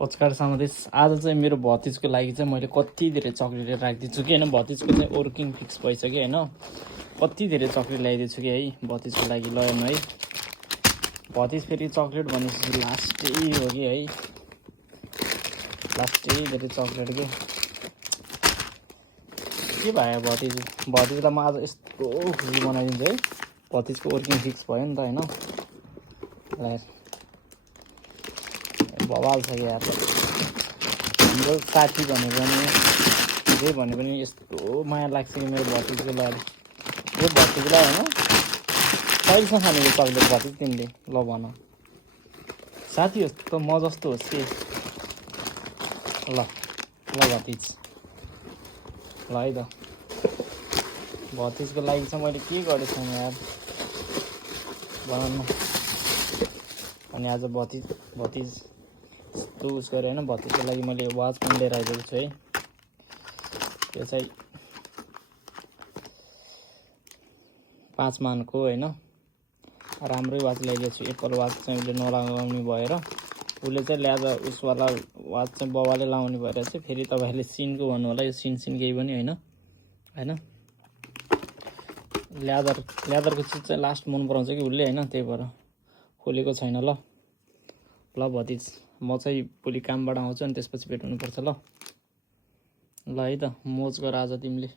पचकार समादेश। आज चाहिँ मेरो भतिजको लागि चाहिँ मैले कति धेरै चक्लेट राखिदिन्छु कि होइन। भतिजको चाहिँ वर्किङ फिक्स भइसक्यो होइन। कति धेरै चक्लेट ल्याइदिन्छु कि है भतिजको लागि। ल हेर्नु है, भतिज फेरि चक्लेट भनेपछि लास्टै हो कि है, लास्टै धेरै चक्लेट के भयो भतिजलाई म आज यस्तो खुसी बनाइदिन्छु है। भतिजको वर्किङ फिक्स भयो नि त होइन। बवाल छ यार। हाम्रो साथी भनेको नि जे भने पनि यस्तो माया लाग्छ कि मेरो भतिजको लागि। यो भतिजलाई होइन कहिलेसम्म खाने यो चक्लेट भतिज तिमीले? ल भन, साथी होस् त म जस्तो होस् कि। ल भतिज, ल है त। भतिजको लागि चाहिँ मैले के गरेको छैन यार, बनाउनु। अनि आज भतिज यस्तो उस गरेँ होइन। भतिजको लागि मैले वाच पनि लिएर आइदिएको छु है। त्यो चाहिँ 5 मानको होइन, राम्रै वाच ल्याइदिएको छु। एप्पल वाच चाहिँ उसले नलाउने भएर, उसले चाहिँ ल्यादा उसवाला वाच चाहिँ बाबाले लाउने भएर चाहिँ फेरि तपाईँहरूले सिनको भन्नु होला। यो सिन केही पनि होइन होइन। ल्यादरको चिज चाहिँ लास्ट मन पराउँछ कि उसले होइन, त्यही भएर खोलेको छैन। ल भतिज, म चाहिँ भोलि कामबाट आउँछु अनि त्यसपछि भेट्नुपर्छ। ल है त, मोज गर आज तिमीले।